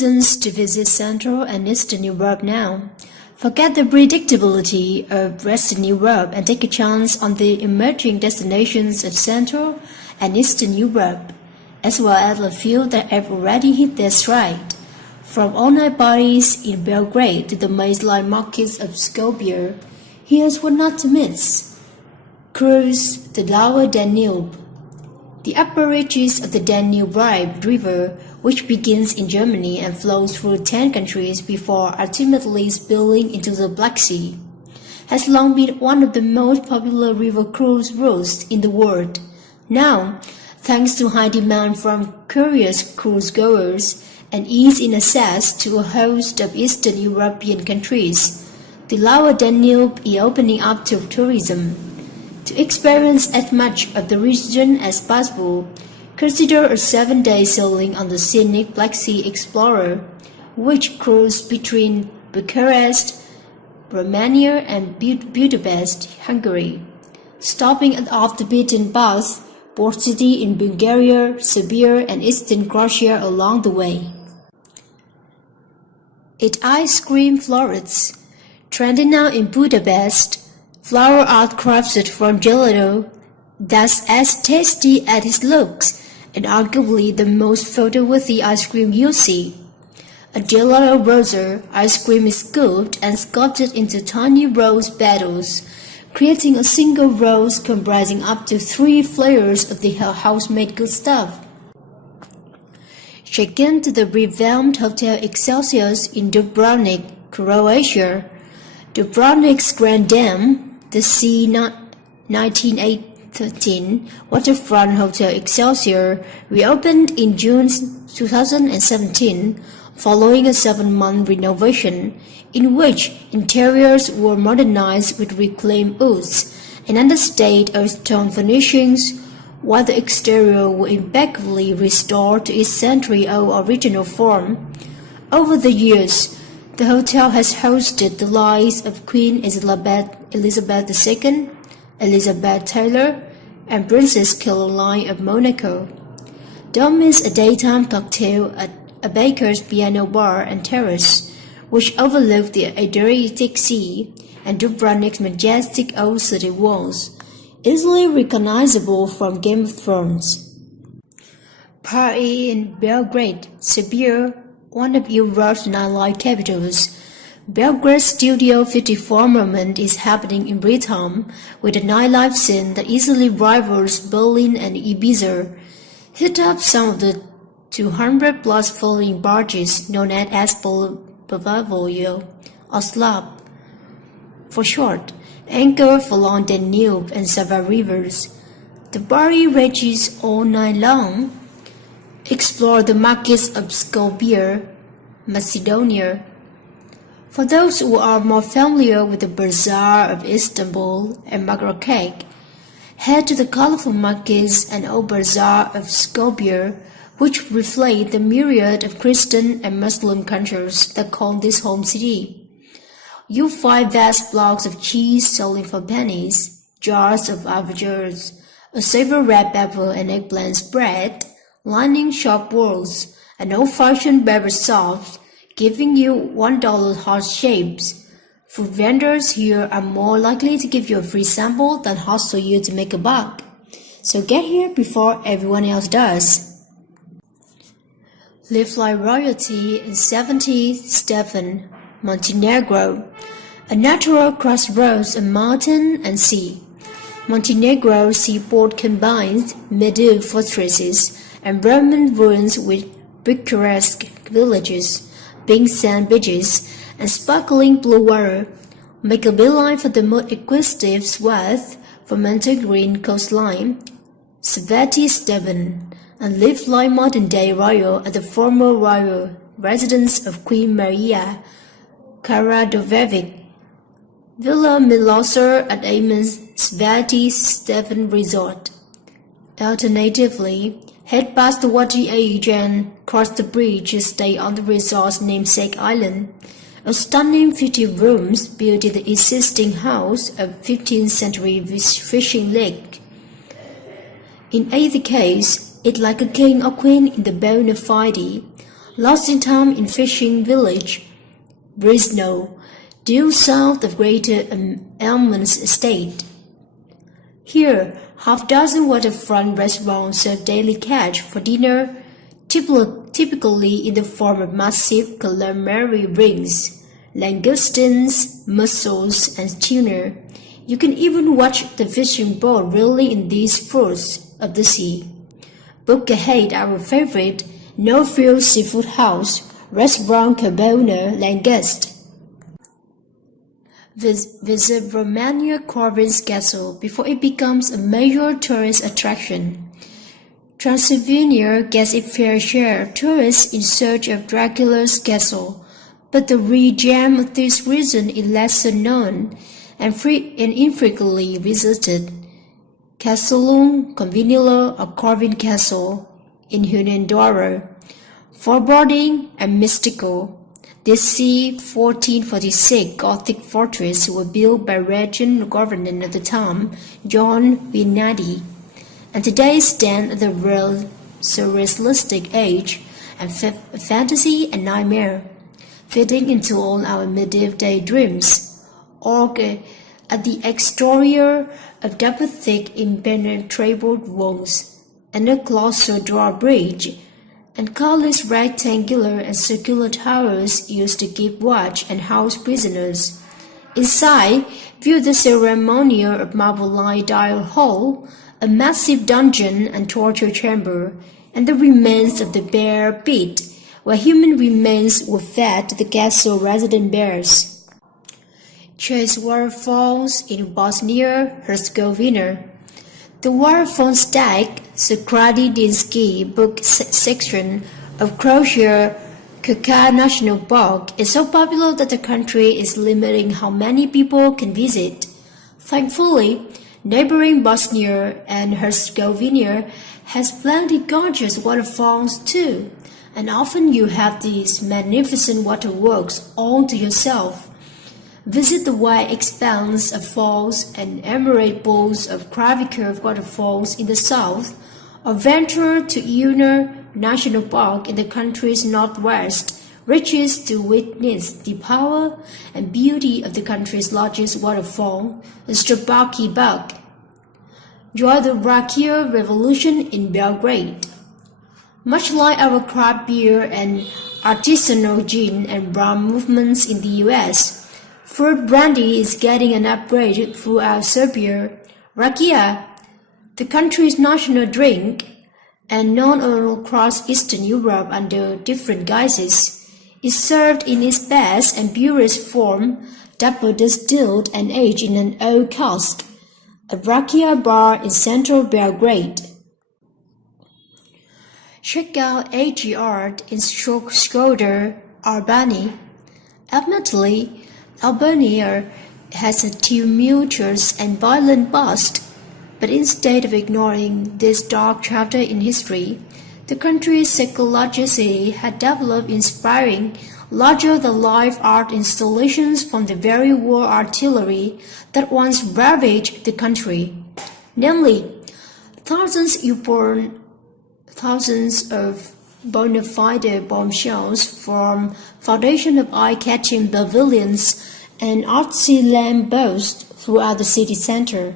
reasons to visit Central and Eastern Europe now. Forget the predictability of Western Europe and take a chance on the emerging destinations of Central and Eastern Europe, as well as a few that have already hit their stride. From all-night parties in Belgrade to the maze-like markets of Skopje, here's what not to miss. Cruise the Lower Danube. The upper reaches of the Danube River, which begins in Germany and flows through 10 countries before ultimately spilling into the Black Sea, has long been one of the most popular river cruise routes in the world. Now, thanks to high demand from curious cruise-goers and ease in access to a host of Eastern European countries, the Lower Danube is opening up to tourism. To experience as much of the region as possible, consider a 7-day sailing on the scenic Black Sea Explorer, which cruises between Bucharest, Romania and Budapest, Hungary, stopping at off-the-beaten path, port city in Bulgaria, Serbia and Eastern Croatia along the way. Eat ice cream florets. Trending now in Budapest, flower art crafted from gelato that's as tasty as it looks and arguably the most photo-worthy ice cream you'll see. A gelato roser ice cream is scooped and sculpted into tiny rose petals, creating a single rose comprising up to 3 flavors of the house-made good stuff. Check into the revamped Hotel Excelsior in Dubrovnik, Croatia. Dubrovnik's Grand Dam, the C-1913 waterfront Hotel Excelsior, reopened in June 2017 following a 7-month renovation, in which interiors were modernized with reclaimed woods and understated earth tone furnishings, while the exterior was impeccably restored to its century-old original form. Over the years, the hotel has hosted the likes of Queen Elizabeth II, Elizabeth Taylor, and Princess Caroline of Monaco. Don't miss a daytime cocktail at a baker's piano bar and terrace, which overlook the Adriatic Sea and Dubrovnik's majestic old city walls, easily recognizable from Game of Thrones. Party in Belgrade, Serbia, one of Europe's nightlife capitals. Belgrade's Studio 54 moment is happening in rhythm with a nightlife scene that easily rivals Berlin and Ibiza. Hit up some of the 200-plus floating barges known as Bavario or Slab for short, anchored along Danube and Sava rivers. The party rages all night long. Explore the markets of Skopje, Macedonia. For those who are more familiar with the Bazaar of Istanbul and Belgrade, head to the colorful markets and old Bazaar of Skopje, which reflect the myriad of Christian and Muslim cultures that call this home city. You'll find vast blocks of cheese selling for pennies, jars of avocado, a savory red pepper and eggplant spread, lining shop walls, and old-fashioned beverage shops, giving you $1 heart shapes. Food vendors here are more likely to give you a free sample than hustle you to make a buck. So get here before everyone else does. Live like royalty in 70 Stefan, Montenegro, a natural crossroads of mountain and sea. Montenegro's seaport combines medieval fortresses and Roman ruins with picturesque villages, pink sand beaches, and sparkling blue water. Make a beeline for the most exquisite swath from Montenegrin coastline, Sveti Stevan, and live like modern-day royal at the former royal residence of Queen Maria Karadovevic, Villa Milosar at Amen's Sveti Stevan Resort. Alternatively, head past the water edge and cross the bridge to stay on the resort's namesake island, a stunning 50 rooms built in the existing house of 15th century fishing lake. In either case, it's like a king or queen in the bona fide, lost in time in fishing village, Brisno, due south of Greater Elmans Estate. Here, half-dozen waterfront restaurants serve daily catch for dinner, typically in the form of massive calamari rings, langoustines, mussels, and tuna. You can even watch the fishing boat reeling in these fruits of the sea. Book ahead our favorite no-frills seafood house, Restaurant Carbona Langust. Visit Romania Corvin's Castle before it becomes a major tourist attraction. Transylvania gets its fair share of tourists in search of Dracula's castle, but the real gem of this region is lesser known and infrequently visited. Castelung Convenilo or Corvin Castle in Hunendora, foreboding and mystical. This c. 1446 Gothic fortress was built by regent governor at the time, John Vinadi, and today stands at the real surrealistic age and fantasy and nightmare, fitting into all our medieval day dreams. Or at the exterior of double thick impenetrable walls, and a colossal drawbridge, and countless rectangular and circular towers used to keep watch and house prisoners. Inside, view the ceremonial of marble-lined dial hall, a massive dungeon and torture chamber, and the remains of the bear pit, where human remains were fed to the castle resident bears. Chase waterfalls in Bosnia-Herzegovina. The waterfall stack, Sokradinski book section of Croatia Krka National Park, is so popular that the country is limiting how many people can visit. Thankfully, neighboring Bosnia and Herzegovina has plenty gorgeous waterfalls too, and often you have these magnificent waterworks all to yourself. Visit the wide expanse of falls and emerald pools of Kravikov waterfalls in the south, or venture to Una National Park in the country's northwest, reaches to witness the power and beauty of the country's largest waterfall, the Strabaki Bug. Join the Rakia Revolution in Belgrade. Much like our craft beer and artisanal gin and rum movements in the US, fruit brandy is getting an upgrade throughout Serbia. Rakia, the country's national drink, and known all across Eastern Europe under different guises, is served in its best and purest form, double distilled and aged in an oak cask, a Rakia bar in central Belgrade. Check out AG Art in Skopje, Albania. Admittedly, Albania has a tumultuous and violent past, but instead of ignoring this dark chapter in history, the country's psychologically had developed inspiring, larger-than-life art installations from the very war artillery that once ravaged the country, namely thousands of bona fide bombshells from foundation of eye-catching pavilions and artsy lamp posts throughout the city center.